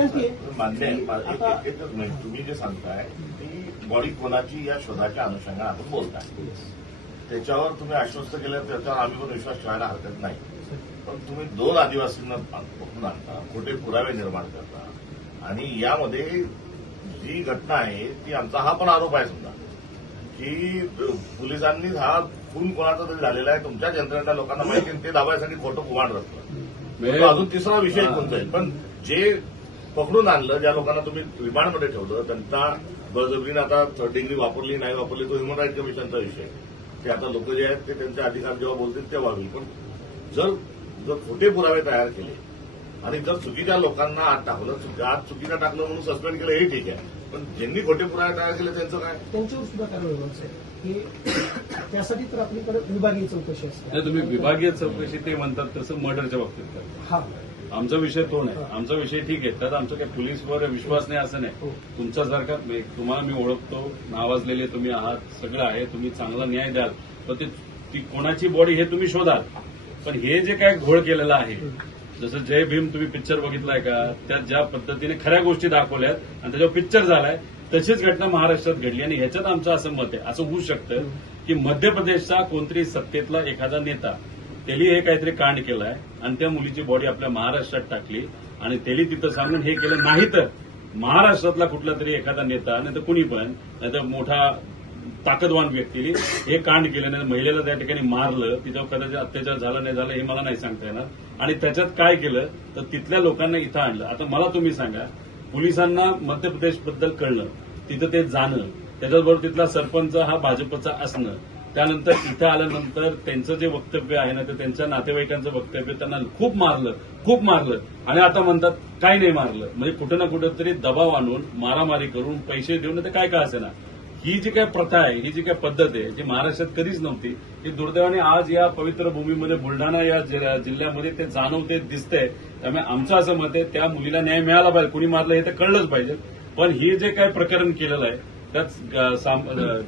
विनंती आहे मान्य आहे. आता एकच मिनिट, तुम्ही जे सांगताय ती बॉडी कोणाची या शोधाच्या अनुषंगाने आपण बोलताय, त्याच्यावर तुम्ही आश्वस्त केलं त्याच्यावर आम्ही पण विश्वास ठेवायला हरकत नाही. पण तुम्ही 2 आदिवासींना पकडून आणता, खोटे पुरावे निर्माण करता आणि यामध्ये जी घटना आहे ती आमचा हा पण आरोप आहे समजा की पोलिसांनी हा खून कोणाचा तरी झालेला आहे, तुमच्या यंत्रणेच्या लोकांना माहिती ते दाबायसाठी खोटं कुमांड रचलं. अजून तिसरा विषय कोण जाईल. पण जे पकडून आणलं, ज्या लोकांना तुम्ही रिमांडमध्ये ठेवलं, त्यांना बळजबरीने आता 3rd डिग्री वापरली नाही वापरली तो ह्युमन राईट कमिशनचा विषय. ते आता लोक जे आहेत ते त्यांचे अधिकार जेव्हा बोलतील तेव्हा होईल. पण जर खोटे पुरावे तयार केले आणि जर चुकीच्या लोकांना आत टाकलं, आत चुकीचं टाकलं म्हणून सस्पेंड केलं हे ठीक आहे, पण ज्यांनी खोटे पुरावे तयार केले त्यांचं काय? त्यांच्यावर सुद्धा कारवाई व्हायचं आहे की त्यासाठी तर आपल्याकडे विभागीय चौकशी असते. नाही, तुम्ही विभागीय चौकशी ते म्हणतात तसं मर्डरच्या बाबतीत करता. हा आमचा विषय तो नाही. आमचा विषय ठीक आहे, त्यात आमचा काही पोलीसवर विश्वास नाही असं नाही. तुमच्यासारखा तुम्हाला मी ओळखतो, नावाजलेले तुम्ही आहात, सगळं आहे, तुम्ही चांगला न्याय द्याल, पण ती कोणाची बॉडी हे तुम्ही शोधाल. पण हे जे काय घोळ केलेला आहे, जसं जय भीम तुम्ही पिक्चर बघितलाय का, त्यात ज्या पद्धतीने खऱ्या गोष्टी दाखवल्यात आणि त्याच्यावर पिक्चर झालाय, तशीच घटना महाराष्ट्रात घडली. आणि ह्याच्यात आमचं असं मत आहे, असं होऊ शकतं की मध्य प्रदेशचा कोणतरी सत्तेतला एखादा नेता त्यांनी हे काहीतरी कांड केलाय आणि त्या मुलीची बॉडी आपल्या महाराष्ट्रात टाकली आणि त्यांनी तिथं सांगून हे केलं. नाही तर महाराष्ट्रातला कुठला तरी एखादा नेता, नाही तर कुणी पण, नाही तर मोठा ताकदवान व्यक्तीने हे कांड केलं, नाही महिलेला त्या ठिकाणी मारलं, तिच्यावर कदाचित अत्याचार झाला नाही झाला हे मला नाही सांगता येणार. आणि त्याच्यात काय केलं तर तिथल्या लोकांना इथं आणलं. आता मला तुम्ही सांगा, पोलिसांना मध्य प्रदेशबद्दल कळलं, तिथं ते जाणं, त्याच्याबरोबर तिथला सरपंच हा भाजपचा असणं, त्यानंतर इथं आल्यानंतर त्यांचं जे वक्तव्य आहे ना, ते त्यांच्या नातेवाईकांचं वक्तव्य, त्यांना खूप मारलं आणि आता म्हणतात काही नाही मारलं. म्हणजे कुठं ना कुठं तरी दबाव आणून मारामारी करून पैसे देऊन ते काय का असे ना, ही जी काय प्रथा आहे, ही जी काय पद्धत आहे, जी महाराष्ट्रात कधीच नव्हती, ही दुर्दैवाने आज या पवित्र भूमीमध्ये बुलढाणा या जिल्ह्यामध्ये ते जाणवते, दिसतंय. त्यामुळे आमचं असं मत आहे, त्या मुलीला न्याय मिळाला पाहिजे. कुणी मारलं हे तर कळलंच पाहिजे. पण हे जे काय प्रकरण केलेलं आहे त्यात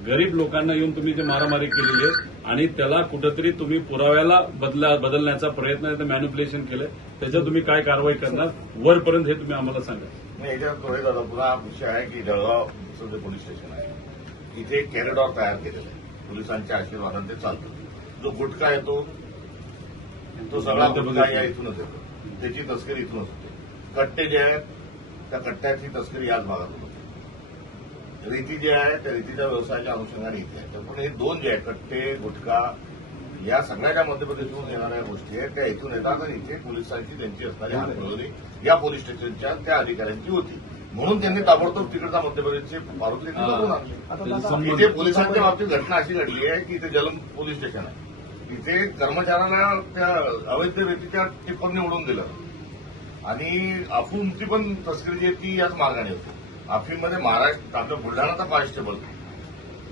गरीब लोकांना येऊन तुम्ही जे मारामारी केलेली आहे आणि त्याला कुठंतरी तुम्ही पुराव्याला बदलण्याचा प्रयत्न आहे, मॅन्युप्युलेशन केलंय, त्याच्यावर तुम्ही काय कारवाई करणार वरपर्यंत हे तुम्ही आम्हाला सांगा. नाही, याच्यात थोडे दादा पुन्हा विषय आहे की जळगाव जे पोलीस स्टेशन आहे इथे एक कॅरिडॉर तयार केलेलं आहे, पोलिसांच्या आशीर्वादाने ते चालतं. जो गुटखा येतो तो सगळा गुटखा या इथूनच येतो, त्याची तस्करी इथूनच होते. कट्टे जे आहेत त्या कट्ट्याची तस्करी याच भागातून होते. रेती जे आहे त्या रेतीच्या व्यवसायाच्या अनुषंगाने इथे आहे. पण हे 2 जे आहेत, कट्टे गुटखा, या सगळ्या मध्य प्रदेशमधून येणाऱ्या गोष्टी आहेत त्या इथून येतात आणि इथे पोलिसांची त्यांची असणारी हातमिळवणी या पोलीस स्टेशनच्या त्या अधिकाऱ्यांची होती. म्हणून त्यांनी ताबडतोब तिकडचा मध्य प्रदेशचे पारुतले करून आणले. इथे पोलिसांच्या बाबतीत घटना अशी घडली आहे की इथे जलम पोलीस स्टेशन आहे, इथे कर्मचाऱ्याला त्या अवैध रेतीच्या टिप्पणी उडवून दिलं आणि अफूची पण तस्करी जी आहे ती याच मार्गाने होती. अफीमध्ये महाराष्ट्र आपल्या बुलढाणाचा कॉन्स्टेबल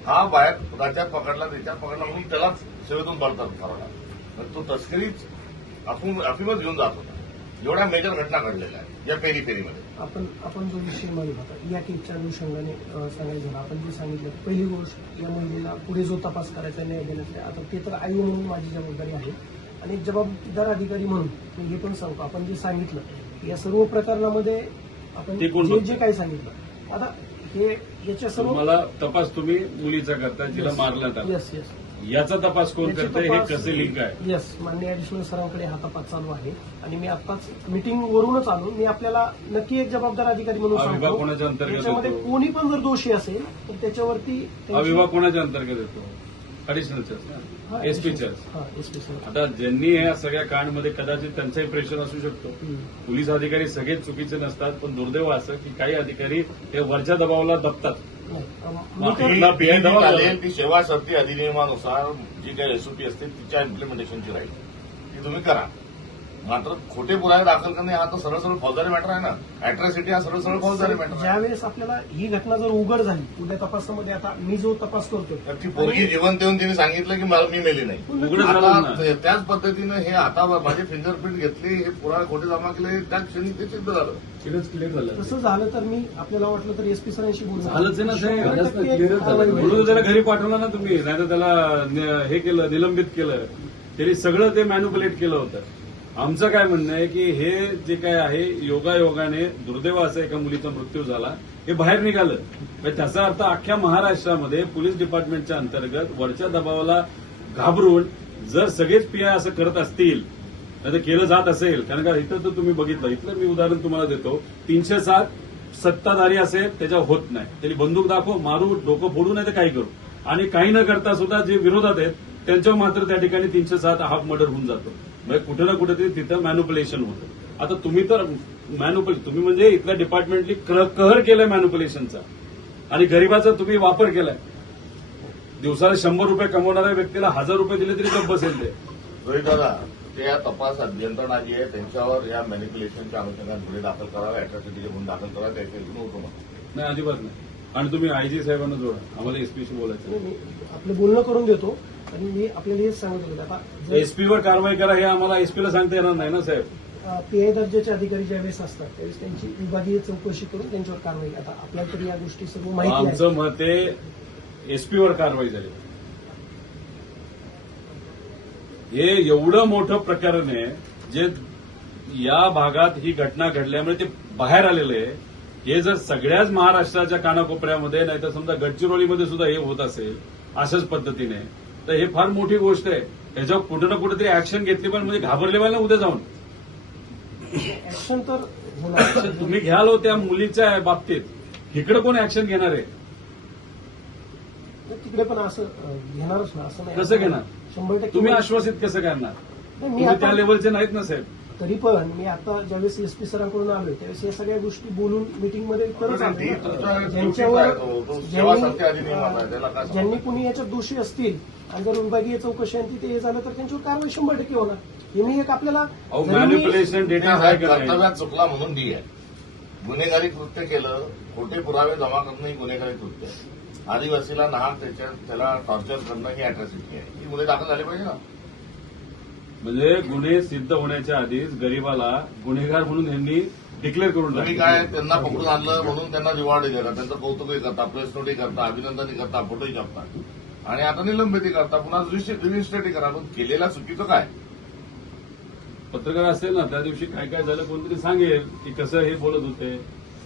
हा बाहेर राज्यात पकडला, त्याच्यात पकडला म्हणून त्यालाच सेवेतून बळतात ठरवला. तो तस्करीच अफीमच घेऊन जात होता. एवढ्या मेजर घटना घडलेल्या आहेत या पेरीमध्ये. आपण जो विषय मांडला होता या केसच्या अनुषंगाने सांगायचं झालं, आपण जे सांगितलं पहिली गोष्ट, या महिलेला पुढे जो तपास करायचा न्याय देण्याचा, आता ते तर आई म्हणून माझी जबाबदारी आहे आणि जबाबदार अधिकारी म्हणून मी हे पण सांगतो, आपण जे सांगितलं या सर्व प्रकरणामध्ये आपण जे काही सांगितलं, आता हे याच्या सर्व मला तपास तुम्ही मुलीचा करता, जिला मारण्यात आलं, येस याचा तपास कोण करतंय, हे कसे लिंक आहे? येस, माननीय ॲडिशनल सरांकडे हा तपास चालू आहे आणि मी आत्ताच मिटिंगवरूनच आलो. मी आपल्याला नक्की एक जबाबदार अधिकारी म्हणून विभाग कोणाच्या सांगतो, अंतर्गत त्याच्यामध्ये येतो? कोणी पण जर दोषी असेल तर त्याच्यावरती हा विभाग कोणाच्या अंतर्गत येतो? ॲडिशनलच्या, एसपीच्या. SP sir. आता ज्यांनी या सगळ्या कांडमध्ये कदाचित त्यांचाही प्रेशर असू शकतो. पोलीस अधिकारी सगळेच चुकीचे नसतात, पण दुर्दैव असं की काही अधिकारी हे वरच्या दबावाला दबतात. ती सेवा शर्ती अधिनियमानुसार जी काही एसओपी असते तिच्या इम्प्लिमेंटेशनची राहील ती तुम्ही करा. मात्र खोटे पुरावे दाखल करणे हा तर सरळ सरळ फौजदारी मॅटर आहे ना. अॅट्रॉसिटी हा सरळ सरळ फौजदारी मॅटर आहे. ज्यावेळेस आपल्याला ही घटना जर उघड झाली उद्या तपासामध्ये, आता मी जो तपास करतोय तर ती पोरगी जिवंत देऊन तिने सांगितलं की मी मेली नाही. उघड झालं त्याच पद्धतीनं हे हातावर माझे फिंगरप्रिंट घेतले, हे पुरावे खोटे जमा केले, त्या क्षणी ते सिद्ध झालं. क्लिअर झालं. तसं झालं तर मी आपल्याला वाटलं तर एसपी सरांशी झालंच आहे ना बोलून म्हणून त्याला घरी पाठवलं ना तुम्ही, नाही तर त्याला हे केलं, निलंबित केलं. त्यांनी सगळं ते मॅन्युप्युलेट केलं होतं आमचं काय म्हणणं आहे की हे जे काय आहे योगायोगाने दुर्दैव असं एका मुलीचा मृत्यू झाला हे बाहेर निघालं. म्हणजे त्याचा अर्थ अख्ख्या महाराष्ट्रामध्ये पोलीस डिपार्टमेंटच्या अंतर्गत वरच्या दबावाला घाबरून जर सगळेच पीआय असं करत असतील, नाही तर केलं जात असेल, कारण का इथं तर तुम्ही बघितलं, इथलं मी उदाहरण तुम्हाला देतो, 307 सत्ताधारी असेल त्याच्यावर होत नाही, त्यांनी बंदूक दाखव, मारू, डोकं फोडू, नाही तर काही करू, आणि काही न करता सुद्धा जे विरोधात आहेत त्यांच्यावर मात्र त्या ठिकाणी 307 हाफ मर्डर होऊन जातो. म्हणजे कुठे ना कुठेतरी तिथं मॅन्युप्युलेशन होतं. आता तुम्ही तर तुम्ही म्हणजे इथल्या डिपार्टमेंटली कहर केलाय मॅन्युप्युलेशनचा, आणि गरिबाचा तुम्ही वापर केलाय. दिवसाला 100 रुपये कमवणाऱ्या व्यक्तीला 1000 रुपये दिले तरी गप्प बसेल ते. रोहित दादा, ते या तपास यंत्रणा जी आहे त्यांच्यावर या मॅनिप्युलेशनच्या अनुषंगाने गुन्हे दाखल करावे, अॅट्रॉसिटीचे गुन्हे दाखल करावे, त्याच्यातून होतो मग नाही, अजिबात नाही. आणि तुम्ही आयजी साहेबांना जोडा, आम्हाला एसपीशी बोलायचं. मी आपलं बोलणं करून देतो आणि मी आपल्याला हेच सांगत होतो आता एसपीवर कारवाई करा हे आम्हाला एसपीला सांगता येणार नाही ना साहेब. पीआय दर्जाचे अधिकारी ज्यावेळेस असतात त्यावेळेस त्यांची विभागीय चौकशी करून त्यांच्यावर कारवाई. आता आपल्याला तरी या गोष्टी सर्व माहिती आहे. आमचं मत आहे एसपीवर कारवाई झाली. हे एवढं मोठं प्रकरण आहे जे या भागात ही घटना घडल्यामुळे ते बाहेर आलेलं आहे. हे जर सगळ्याच महाराष्ट्राच्या कानाकोपऱ्यामध्ये, नाही तर समजा गडचिरोलीमध्ये सुद्धा हे होत असेल अशाच पद्धतीने, तर हे फार मोठी गोष्ट आहे. त्याच्यावर कुठं ना कुठेतरी ऍक्शन घेतली, पण म्हणजे घाबरले पाहिजे ना उद्या जाऊन. ऍक्शन तर होणार. तुम्ही घ्याल हो त्या मुलीच्या बाबतीत, इकडे कोण ऍक्शन घेणार आहे? तिकडे पण असं घेणारच ना, असं नाही. कसं घेणार? 100% तुम्ही आश्वासित कसं करणार? मी तुम्ही त्या आता लेवलचे नाहीत ना साहेब. तरी पण मी आता ज्यावेळेस एसपी सरांकडून आलोय त्यावेळेस या सगळ्या गोष्टी बोलून मीटिंगमध्ये करत आलोय. ज्यांनी कुणी याच्यात दोषी असतील आणि जर विभागीय चौकशी आणि ते झालं तर त्यांच्यावर कारवाई 100% होणार. हे मी एक आपल्याला मॅन्युप्युलेशन डेटा आहे का नाही? कर्तव्यात चुकला म्हणून डी आहे. गुन्हेगारी कृत्य केलं, खोटे पुरावे जमा करणं ही गुन्हेगारी कृत्य आहे. आदिवासीला नाहक त्याला टॉर्चर करणं ही अॅट्रॉसिटी आहे. ही गुन्हे दाखल झाले पाहिजे ना. म्हणजे गुन्हे सिद्ध होण्याच्या आधीच गरीबाला गुन्हेगार म्हणून यांनी डिक्लेअर करून तुम्ही काय त्यांना पकडून आणलं म्हणून त्यांना रिवॉर्ड दिला, त्यांचं कौतुकही करता, प्रेस नोटही करता, अभिनंदनही करता, फोटोही छापता, आणि आता निलंबितही करता, पुन्हा रजिस्ट्रेटही करा. पण केलेल्या चुकीचं काय? पत्रकार असेल ना त्या दिवशी काय काय झालं कोणतरी सांगेल की कसं हे बोलत होते,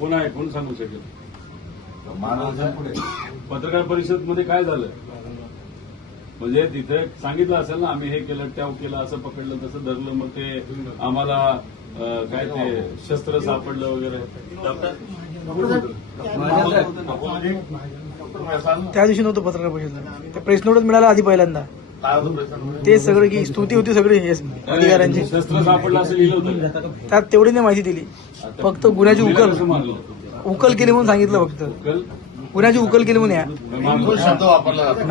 कोण आहे, कोण सांगू शकेल? पत्रकार परिषदमध्ये काय झालं म्हणजे तिथे सांगितलं असेल ना, आम्ही हे केलं, त्या केलं, असं पकडलं, तसं धरलं, मग ते आम्हाला काय ते शस्त्र सापडलं वगैरे. त्या दिवशी नव्हतं पत्रकार परिषद, त्या प्रेस नोटच मिळाला आधी पहिल्यांदा. काय होतं प्रश्न? ते सगळं की स्तुती होती सगळी अधिकाऱ्यांची, शस्त्र सापडलं असं लिहिलं होतं. त्यात तेवढी नाही माहिती दिली. फक्त गुन्ह्याची कसं मारलं? उकल केली म्हणून सांगितलं. फक्त कल गुन्ह्याची उकल केली म्हणून या. तो शब्द वापरला जातो.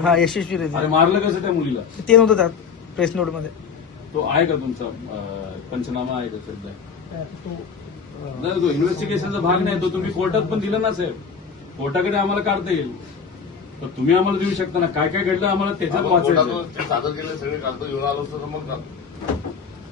हा, यशस्वी अरे मारलं कसं त्या मुलीला? ते नव्हतं त्यात प्रेस नोट मध्ये. तो आहे का तुमचा पंचनामा आहे का सध्या? तो नाही, तो इन्व्हेस्टिगेशनचा भाग नाही. तो तुम्ही कोर्टात पण दिला ना साहेब. कोर्टाकडे आम्हाला काढता येईल, तर तुम्ही आम्हाला देऊ शकता ना. काय काय घडलं आम्हाला त्याच्यात आपण वाचायचं. कोर्टातून ते सादर केले सगळे कागद घेऊन आलो तर मग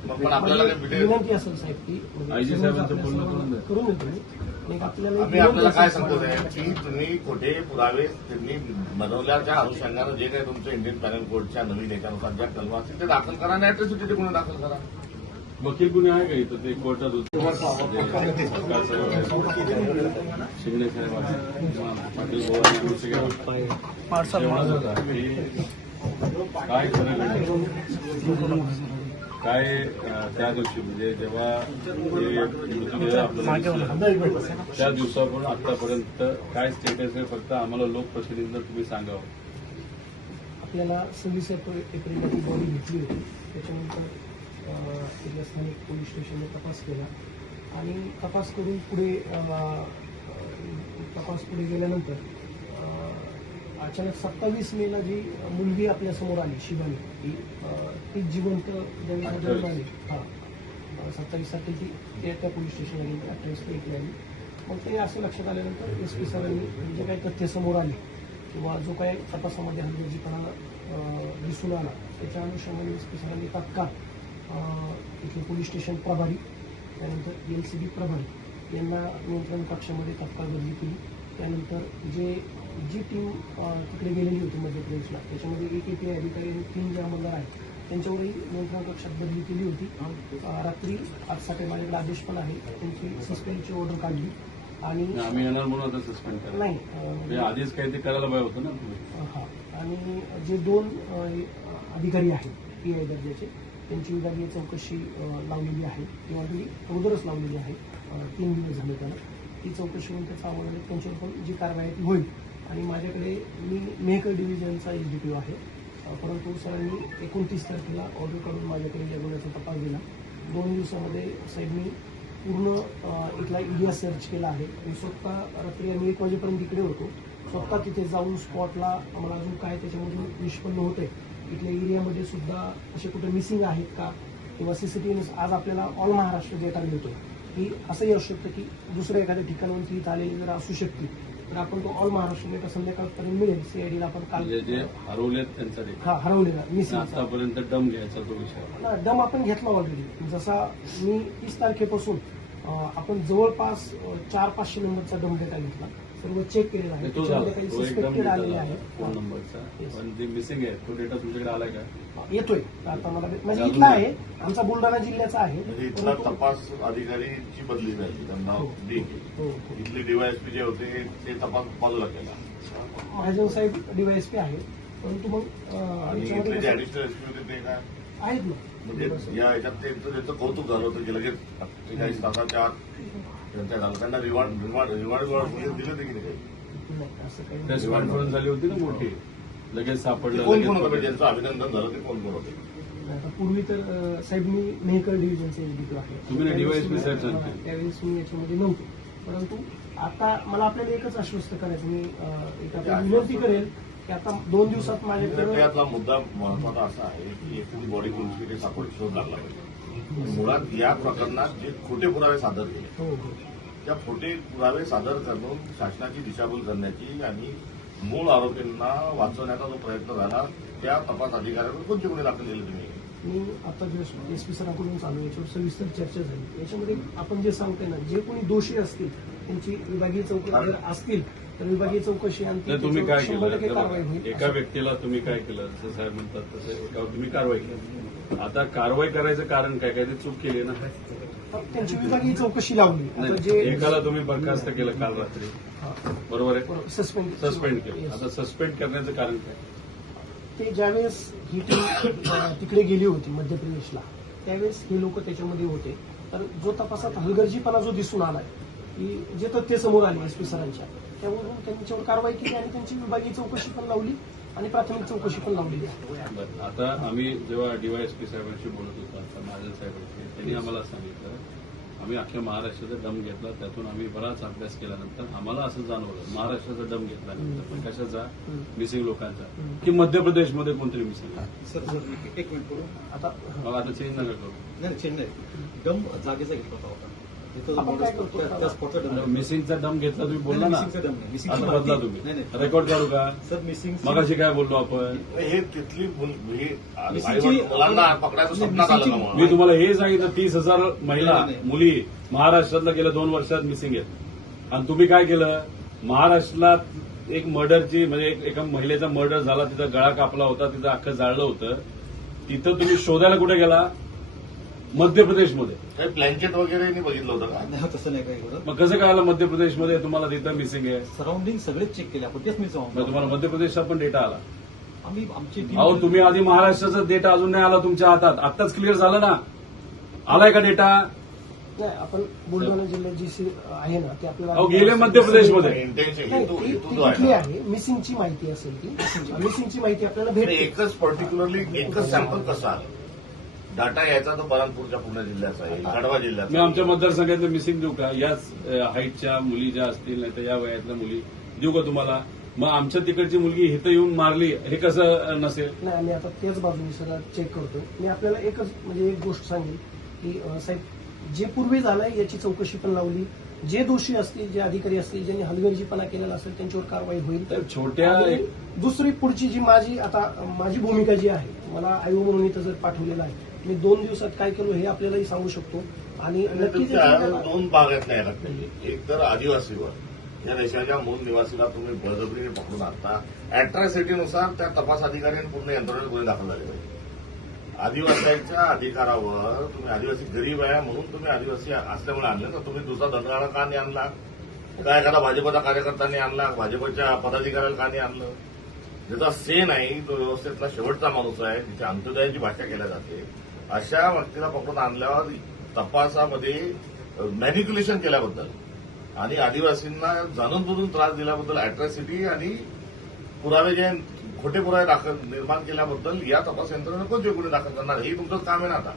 पण आपल्याला काही भेटेल. विनंती असेल साहेब की आयजी साहेबांचं बोलणं करून द्या. देतो. एक आपल्याला आम्ही आपल्याला काय सांगतो साहेब की तुम्ही खोटे पुरावे त्यांनी बनवल्याच्या अनुषंगानं जे काही तुमचं इंडियन पॅनल कोडच्या नवीन याच्यानुसार ज्या कलम असतील ते दाखल करा आणि अॅट्रॉसिटीचे गुन्हे दाखल करा. वकील कुणी आहे का इथं? ते कोर्टात शिंदे साहेब पाटील काय खरं घडलं? काय त्या दिवशी म्हणजे जेव्हा मृत्यूला आपलं त्या दिवसापासून आतापर्यंत काय स्टेटस आहे फक्त आम्हाला लोकप्रतिनिधींना तुम्ही सांगावं. आपल्याला 26 एप्रिलला ती बॉडी घेतली होती. त्याच्यानंतर तिथल्या स्थानिक पोलीस स्टेशनने तपास केला आणि तपास करून पुढे गेल्यानंतर अचानक 27 मेला जी मुलगी आपल्यासमोर आली, शिवानी, ती जिवंत ज्यावेळी आली. 27 तारखेला ती त्या पोलीस स्टेशनला गेली, 28 तारखेला आली. मग ते असं लक्षात आल्यानंतर एसपी सरांनी जे काही तथ्य समोर आली किंवा जो काही तपासामध्ये हलगर्जीपणा दिसून आला त्याच्या अनुषंगाने एसपी सरांनी तात्काळ इथले पोलीस स्टेशन प्रभारी, त्यानंतर एलसीबी प्रभारी यांना नियंत्रण कक्षामध्ये तात्काळ बदली केली. त्यानंतर जी टीम तिकडे गेलेली होती मध्य प्रदेशला, त्याच्यामध्ये एक एपीआय अधिकारी आणि 3 जे अंमलदार आहेत त्यांच्यावरही नियंत्रण कक्षात बदली केली होती. रात्री आज सकाळी माझ्याकडे आदेश पण आहे, त्यांची सस्पेंडची ऑर्डर काढली आणि आम्ही येणार म्हणून आता सस्पेंड करा. नाही म्हणजे आधीच काही ते करायला पाहिजे होतं ना तुम्ही. हा आणि जे 2 अधिकारी आहेत PI दर्जाचे त्यांची विभागीय चौकशी लावलेली आहे किंवा ती अगोदरच लावलेली आहे. 3 दिवस झाले त्याला. ती चौकशी होऊन त्याचा अहवाल आला, त्यांच्यावर पण जी कारवाई ती होईल. आणि माझ्याकडे मी मेहकर डिव्हिजनचा एक्झिक्युटिव्ह आहे, परंतु सरांनी 29 तारखेला ऑर्डर काढून माझ्याकडे या गुन्ह्याचा तपास दिला. 2 दिवसामध्ये साहेबनी पूर्ण इथला एरिया सर्च केला आहे. मी स्वतः रात्री आम्ही 1 वाजेपर्यंत तिकडे होतो. स्वतः तिथे जाऊन स्पॉटला आम्हाला अजून काय त्याच्यामधून निष्पन्न होतंय, इथल्या एरियामध्ये सुद्धा असे कुठे मिसिंग आहेत का किंवा CCTV आज आपल्याला ऑल महाराष्ट्र डेटा मिळतो की असंही असू शकतं की दुसऱ्या एखाद्या ठिकाणाहून ती इथं आलेली जर असू शकते, तर आपण तो ऑल महाराष्ट्र डेटा संध्याकाळपर्यंत मिळेल. CIDला आपण काल म्हणजे जे हरवलेत त्यांचा डेटा. हरवलेला मिसिंग आतापर्यंत डम घ्यायचा तो विषय. दम आपण घेतला ऑलरेडी. जसा मी 30 तारखेपासून आपण जवळपास 400-500 नंबरचा डम डेटा घेतला, सर्व चेक केलेला आहे. तो झाला, त्याच्यामध्ये काही तो एकदम सस्पेक्टेड आलेले झाला आहेत. फोन नंबरचा. पण जे मिसिंग आहे तो डेटा तुमच्याकडे आलाय का? येतोय आता मला म्हणजे इथला आहे, आमचा बुलढाणा जिल्ह्याचा आहे. म्हणजे इथला तपास अधिकारीची बदली झाली, त्यांना डी हो, हो. इथले DYSP जे होते ते तपास बाजूला केला महाजन साहेब DYSP आहे, परंतु मग आणि याच्यामध्ये इथले जे कसं- ऍडिशनल एसपी होते ते काय आहेत ना म्हणजे या ह्याच्यात त्यांचं कौतुक झालं होतं की लगेच 48 तासाच्या आत त्यांच्या झालं. त्यांना रिवार्ड दिलं ते की नाही? नाही, असं काही प्रेस नाही. कॉन्फरन्स झाली होती ना मोठी, लगेच सापडलं. कोण कोण होतं लगेच ज्यांचं अभिनंदन झालं ते कोण कोण होते? आता पूर्वी तर साहेब मी मेहकर डिव्हिजनचे एक्झिक्युटिव्ह आहे. तुम्ही ना DYSP साहेब सांगते. त्यावेळेस मी याच्यामध्ये नव्हतो, परंतु आता मला आपल्याला एकच आश्वस्त करायचं, मी एक आपल्याला विनंती करेल की आता 2 दिवसात माझ्याकडे त्यातला मुद्दा महत्वाचा असा आहे की एखादी बॉडी कोणती ते सापड शोध लागला पाहिजे. मुळात या प्रकरणात जे खोटे पुरावे सादर केले हो हो त्या खोटे पुरावे सादर करून शासनाची दिशाभूल करण्याची आणि मूळ आरोपींना वाचवण्याचा जो प्रयत्न झाला त्या तपास अधिकाऱ्यांवर कोणती गुन्हे दाखल केले तुम्ही? मी आता जे SP सरांकडून चालू याच्यावर सविस्तर चर्चा झाली. याच्यामध्ये आपण जे सांगतोय ना, जे कोणी दोषी असतील त्यांची विभागीय चौकशी जर असतील तर विभागीय चौकशी आणि तर तुम्ही काय 100% केलं? कारवाई होईल. एका व्यक्तीला तुम्ही काय केलं, जसं साहेब म्हणतात तसं एकावर तुम्ही कारवाई केली. आता कारवाई करायचं कारण काय? काय ते चूक केली ना? त्यांची विभागीय चौकशी लावली. आता नाही, जे एकाला तुम्ही बरखास्त केलं काल रात्री, बरोबर आहे? सस्पेंड सस्पेंड केलं. आता सस्पेंड करण्याचं कारण काय? ते ज्यावेळेस ही टीम तिकडे गेली होती मध्य प्रदेशला, त्यावेळेस हे लोक त्याच्यामध्ये होते. तर जो तपासात हलगर्जीपणा जो दिसून आलाय की जे तथ्य समोर आले SP सरांच्या, त्यावरून त्यांच्यावर कारवाई केली आणि त्यांची विभागीय चौकशी पण लावली आणि प्राथमिक चौकशी पण लावली. बरं, आता आम्ही जेव्हा DYSP साहेबांशी बोलत होतो, आता महाजन साहेबांशी, त्यांनी आम्हाला सांगितलं आम्ही अख्ख्या महाराष्ट्राचा डम घेतला, त्यातून आम्ही बराच अभ्यास केल्यानंतर आम्हाला असं जाणवलं महाराष्ट्राचा डम घेतल्यानंतर पण कशाचा? मिसिंग लोकांचा, की मध्य प्रदेशमध्ये कोणतरी मिसिंग आहे. सर एक मिनिट करू. आता मग आता चेंज नका करू. नाही चेन्नई डम जागेचा घेतला होता. तिथं आपण काय करतो? त्या स्पॉटचा डम मिसिंगचा डम घेतला तुम्ही बोलला ना, मिसिंगचा डम नाही. मिसिंगची आता माहिती- बदला तुम्ही. नाही नाही रेकॉर्ड करू का? सर मिसिंग मगाशी काय बोललो आपण? हे तिथली मिसिंगची- मुलांना पकडायचं स्वप्नात आलं ना मी म्हणून. तुम्हाला हे सांगितलं 30,000 महिला नाही, नाही. मुली महाराष्ट्रातल्या गेल्या 2 वर्षात मिसिंग आहेत. आणि तुम्ही काय केलं? महाराष्ट्रात एक मर्डरची म्हणजे एका महिलेचा मर्डर झाला, तिचा गळा कापला होता, तिचं अख्खं जाळलं होतं. तिथं तुम्ही शोधायला कुठे गेला? मध्य प्रदेशमध्ये. हे ब्लँकेट वगैरे नाही बघितलं होतं का? नाही तसं नाही काही एवढं. मग कसं कळालं मध्य प्रदेशमध्ये तुम्हाला तिथं मिसिंग आहे? सराउंडिंग सगळेच चेक केले आपण, तेच मी मग सांगतो. तुम्हाला मध्य प्रदेशचा पण डेटा आला? आम्ही आमची अहो टीम तुम्ही आधी महाराष्ट्राचा डेटा अजून नाही आला तुमच्या हातात, आत्ताच क्लिअर झालं ना. आलाय का डेटा? नाही, आपण बुलढाणा जिल्ह्यात जी आहे ना, ते आपल्याला अहो गेले मध्य प्रदेशमध्ये. इंटेन्शन नाही, हेतू ती हेतू जो कुठली आहे आहे मिसिंगची माहिती असेल ती मिसिंगची माहिती आपल्याला ना, ते भेटते. एकच पर्टिक्युलरली एकच सॅम्पल कसं आलं? डाटा यायचा तर बरानपूरच्या पुणे जिल्ह्याचा आहे, खंडवा जिल्ह्याचा मी आहे. आमच्या मतदारसंघातलं मिसिंग देऊ का? याच हाईटच्या मुली ज्या असतील नाही तर या वयातल्या मुली देऊ का तुम्हाला? मग आमच्या तिकडची मुलगी इथं येऊन मारली हे कसं नसेल? नाही, आम्ही आता तेच बाजूने सगळं चेक करतो. मी आपल्याला एकच म्हणजे एक गोष्ट सांगेल की साहेब जे पूर्वी झालंय याची चौकशी पण लावली. जे दोषी असतील, जे अधिकारी असतील, ज्यांनी हलगर्जीपणा केलेला असेल त्यांच्यावर कारवाई होईल. तर छोट्या आणि दुसरी पुढची जी माझी भूमिका जी आहे, मला आयोग म्हणून इथं जर पाठवलेलं आहे, मी 2 दिवसात काय केलं हे आपल्यालाही सांगू शकतो. आणि नक्कीच तुमच्या याच्यामध्ये 2 भागात नाही यायला पाहिजे. एक तर आदिवासीवर या देशाच्या मूळ निवासीला तुम्ही बळजबरीने पकडून आणता. अॅट्रॉसिटीनुसार त्या तपास अधिकाऱ्यांनी पूर्ण यंत्रणेत गुन्हे दाखल झाले पाहिजे. आदिवासीच्या अधिकारावर तुम्ही आदिवासी गरीब आहे म्हणून तुम्ही आदिवासी असल्यामुळे आणले ना. तुम्ही दुसरा दंडगाडा का नाही आणला? का एखादा भाजपचा कार्यकर्त्यांनी आणला? भाजपच्या पदाधिकाऱ्याला का नाही आणलं? ज्याचा से नाही, तो व्यवस्थेतला शेवटचा माणूस आहे, तिथे अंत्योदयाची भाषा केल्या जाते, अशा व्यक्तीला पकडून आणल्यावर तपासामध्ये मॅनिप्युलेशन केल्याबद्दल आणि आदिवासींना जाणून बुजून त्रास दिल्याबद्दल, अॅट्रॉसिटी आणि पुरावे जे खोटे पुरावे निर्माण केल्याबद्दल या तपास यंत्रणेनं कोणते गुन्हे दाखल करणार, हे तुमचं काम आहे ना आता.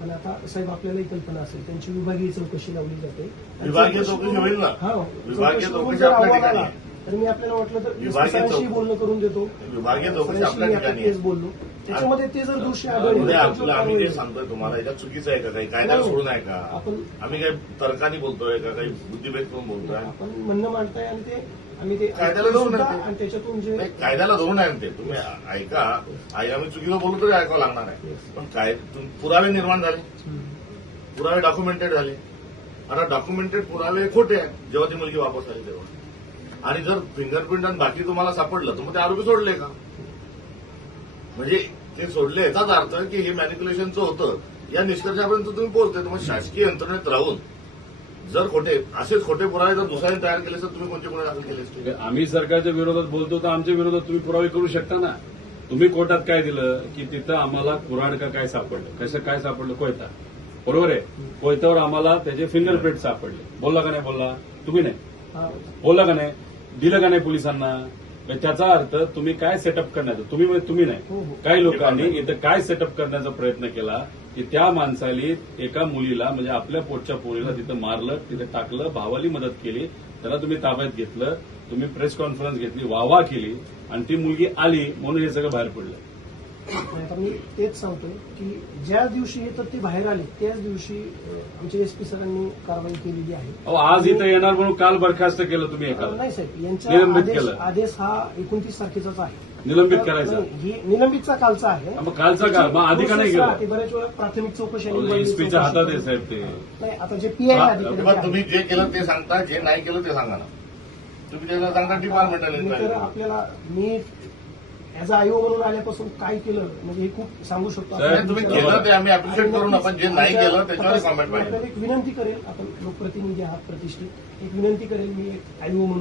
पण आता साहेब आपल्यालाही कल्पना असेल, त्यांची विभागीय चौकशी लावली जाते. विभागीय चौकशी होईल ना. हा, विभागीय चौकशी जर आपल्या अहवाल ठिकाणी आला, आहे. तर मी आपल्याला वाटलं तर विभागीय सरांशी चौकशी- बोलणं करून देतो. विभागीय चौकशी सरांशी आपल्या मी आता ठिकाणी तेच आहे. बोललो. त्याच्यामध्ये ते जर दोषी उद्या आढळले आपलं आम्ही जे सांगतोय तुम्हाला याच्यात चुकीचं आहे का? काही कायद्याला सोडून आहे का? आपण आम्ही काही तर्काने बोलतोय का? काही बुद्धिभेद करून बोलतोय? आपण म्हणणं मांडताय आणि ते आम्ही ते कायद्याला धरून आहे ते. आणि त्याच्यातून जे नाही, कायद्याला धरून आहे ना ते. तुम्ही ऐका, आम्ही चुकीचं बोलू तरी ऐकावं लागणार आहे. पण पुरावे निर्माण झाले, पुरावे डॉक्युमेंटेड झाले. आता डॉक्युमेंटेड पुरावे खोटे आहेत जेव्हा ती मुलगी वापस आली तेव्हा. आणि जर फिंगरप्रिंट आणि बाकी तुम्हाला सापडलं तर मग ते आरोपी सोडले का? म्हणजे ते सोडले याचाच अर्थ की हे मॅनिप्युलेशनचं होतं या निष्कर्षापर्यंत तुम्ही पोहोचते. तर मग शासकीय यंत्रणेत राहून जर असेच खोटे पुरावे जर दुसऱ्याने तयार केले तर तुम्ही कोणते गुन्हे दाखल केले असते? आम्ही सरकारच्या विरोधात बोलतो तर आमच्या विरोधात तुम्ही पुरावे करू शकता ना. तुम्ही कोर्टात काय दिलं की तिथं आम्हाला कुऱ्हाड का काय सापडलं, कसं काय सापडलं, कोयता, बरोबर आहे. कोयत्यावर आम्हाला त्याचे फिंगरप्रिंट सापडले. बोलला का नाही बोलला? तुम्ही नाही हा, बोलला का नाही? दिलं का नाही पोलिसांना? त्याचा अर्थ तुम्ही काय सेटअप करण्याचा, तुम्ही हो, नाही, हो. काही लोकांनी इथं काय सेटअप करण्याचा प्रयत्न केला की त्या माणसाली एका मुलीला म्हणजे आपल्या पोटच्या पोरीला तिथं मारलं, तिथं टाकलं, भावाली मदत केली, त्याला तुम्ही ताब्यात घेतलं, तुम्ही प्रेस कॉन्फरन्स घेतली, वाहवा केली आणि ती मुलगी आली म्हणून हे सगळं बाहेर पडलं. आता मी तेच सांगतोय की ज्या दिवशी हे तथ्य बाहेर आले त्याच दिवशी आमच्या एसपी सरांनी कारवाई केलेली आहे. अहो, आज इथं येणार म्हणून काल बरखास्त केलं तुम्ही एकाला, नाही साहेब, यांचा निलंबित केलं. आदेश हा 29 तारखेचाच आहे. निलंबित तर करायचा. नाही, हे निलंबितचा कालचा आहे. मग कालचा का? मग आधी का नाही प्रोसेस गेलं? राहते. बऱ्याच वेळा प्राथमिक चौकशी आणि विभागीय एसपीच्या चौकशी हातात आहे साहेब ते. नाही, आता जे पीआय अधिकारी तेव्हा आहेत, तुम्ही जे केलं ते सांगता, जे नाही केलं ते सांगा ना. तुम्ही त्याला सांगता डिपार्टमेंटल मी तर इन्क्वायरी. आपल्याला मी ऍज अ आयओ म्हणून आल्यापासून काय केलं म्हणजे हे खूप सांगू शकतो. साहेब, आपण तुम्ही विचार- केलं ते आम्ही अप्रिशिएट करू ना, पण जे नाही केलं त्याच्यावर कॉमेंट पाहिजे. आपल्याला एक विनंती करेल, आपण लोकप्रतिनिधी आहात प्रतिष्ठित, एक विनंती करेल मी एक आयओ म्हणून